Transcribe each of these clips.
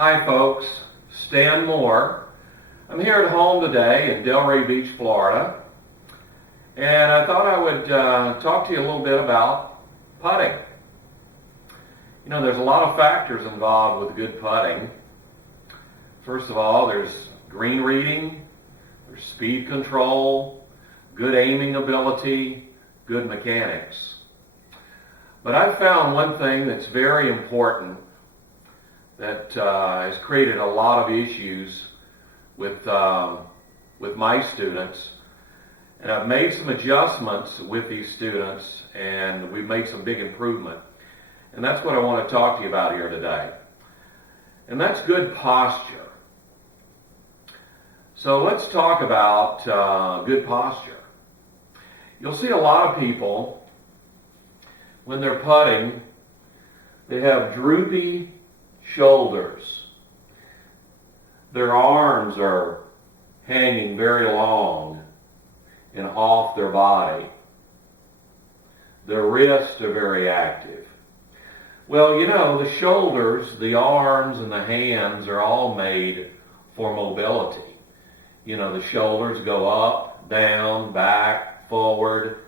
Hi folks, Stan Moore. I'm here at home today in Delray Beach, Florida, and I thought I would talk to you a little bit about putting. You know, there's a lot of factors involved with good putting. First of all, there's green reading, there's speed control, good aiming ability, good mechanics. But I've found one thing that's very important that has created a lot of issues with my students, and I've made some adjustments with these students, and we've made some big improvement. And that's what I want to talk to you about here today. And that's good posture. So let's talk about good posture. You'll see a lot of people, when they're putting, they have droopy shoulders. Their arms are hanging very long and off their body. Their wrists are very active. Well, you know, the shoulders, the arms, and the hands are all made for mobility. You know, the shoulders go up, down, back, forward.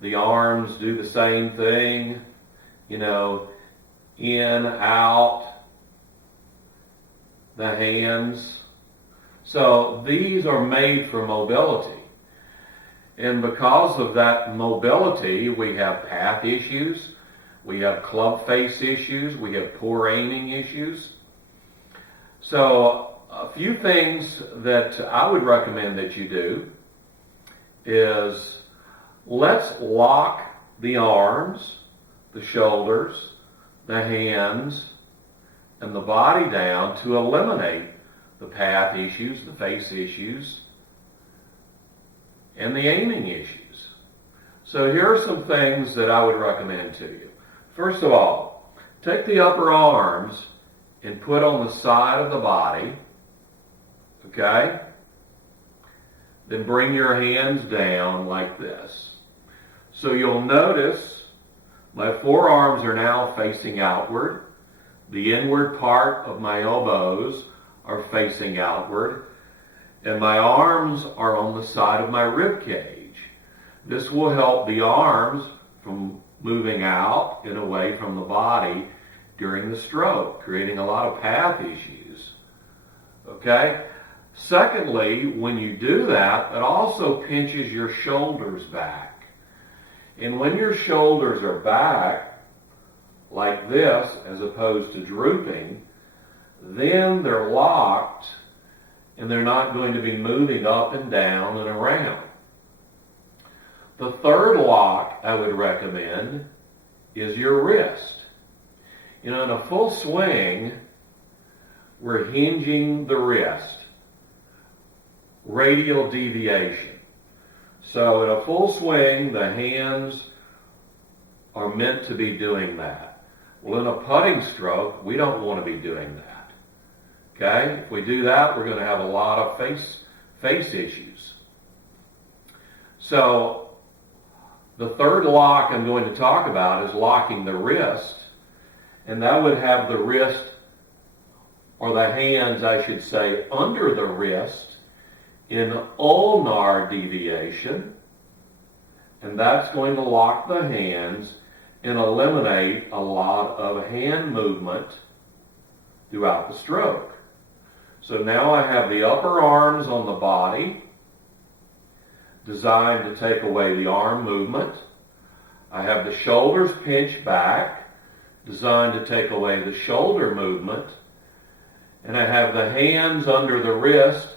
The arms do the same thing, you know, in, out. The hands. So these are made for mobility. And because of that mobility, we have path issues, we have club face issues, we have poor aiming issues. So a few things that I would recommend that you do is let's lock the arms, the shoulders, the hands, and the body down to eliminate the path issues, the face issues, and the aiming issues. So here are some things that I would recommend to you. First of all, take the upper arms and put on the side of the body, okay? Then bring your hands down like this. So you'll notice my forearms are now facing outward. The inward part of my elbows are facing outward, and my arms are on the side of my rib cage. This will help the arms from moving out and away from the body during the stroke, creating a lot of path issues. Okay? Secondly, when you do that, it also pinches your shoulders back. And when your shoulders are back, like this, as opposed to drooping, then they're locked and they're not going to be moving up and down and around. The third lock I would recommend is your wrist. You know, in a full swing, we're hinging the wrist, radial deviation. So in a full swing, the hands are meant to be doing that. Well, in a putting stroke, we don't want to be doing that. Okay? If we do that, we're going to have a lot of face issues. So the third lock I'm going to talk about is locking the wrist, and that would have the wrist, or the hands, I should say, under the wrist in ulnar deviation, and that's going to lock the hands and eliminate a lot of hand movement throughout the stroke. So now I have the upper arms on the body, designed to take away the arm movement. I have the shoulders pinched back, designed to take away the shoulder movement. And I have the hands under the wrist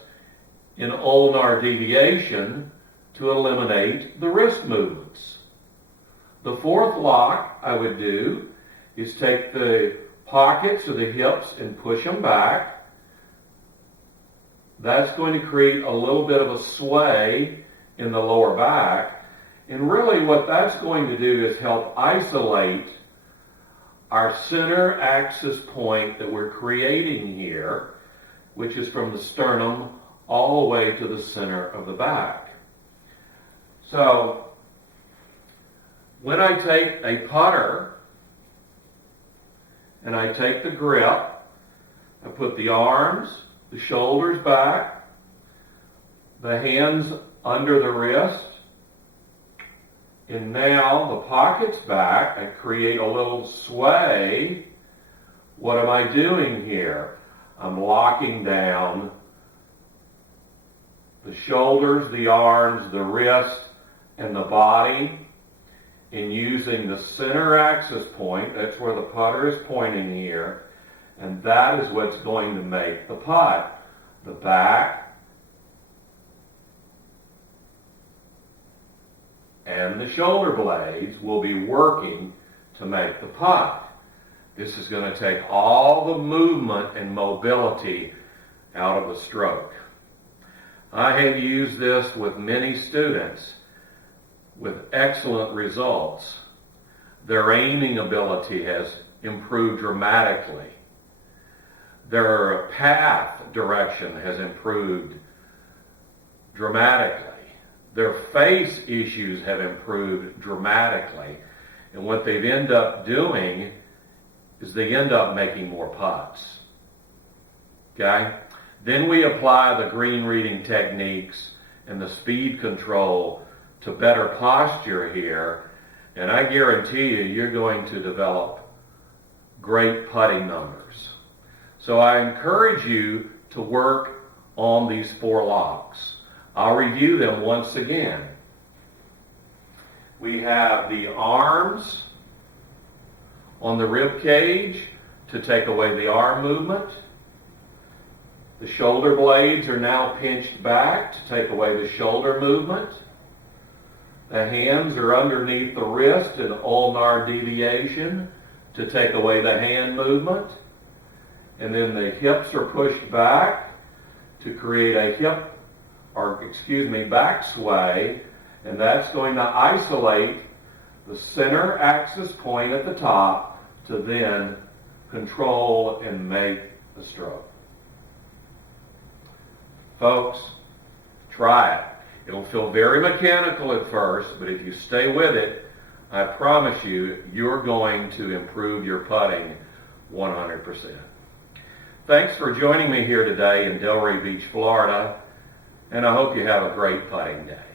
in ulnar deviation to eliminate the wrist movements. The fourth lock I would do is take the pockets of the hips and push them back. That's going to create a little bit of a sway in the lower back. And really what that's going to do is help isolate our center axis point that we're creating here, which is from the sternum all the way to the center of the back. So when I take a putter and I take the grip, I put the arms, the shoulders back, the hands under the wrist, and now the pockets back. I create a little sway. What am I doing here? I'm locking down the shoulders, the arms, the wrist, and the body, and using the center axis point. That's where the putter is pointing here, and that is what's going to make the putt. The back and the shoulder blades will be working to make the putt. This is going to take all the movement and mobility out of the stroke. I have used this with many students with excellent results. Their aiming ability has improved dramatically. Their path direction has improved dramatically. Their face issues have improved dramatically. And what they've ended up doing is they end up making more putts. Okay? Then we apply the green reading techniques and the speed control to better posture here, and I guarantee you, you're going to develop great putting numbers. So I encourage you to work on these 4 locks. I'll review them once again. We have the arms on the rib cage to take away the arm movement. The shoulder blades are now pinched back to take away the shoulder movement. The hands are underneath the wrist in ulnar deviation to take away the hand movement. And then the hips are pushed back to create a back sway, and that's going to isolate the center axis point at the top to then control and make the stroke. Folks, try it. It'll feel very mechanical at first, but if you stay with it, I promise you, you're going to improve your putting 100%. Thanks for joining me here today in Delray Beach, Florida, and I hope you have a great putting day.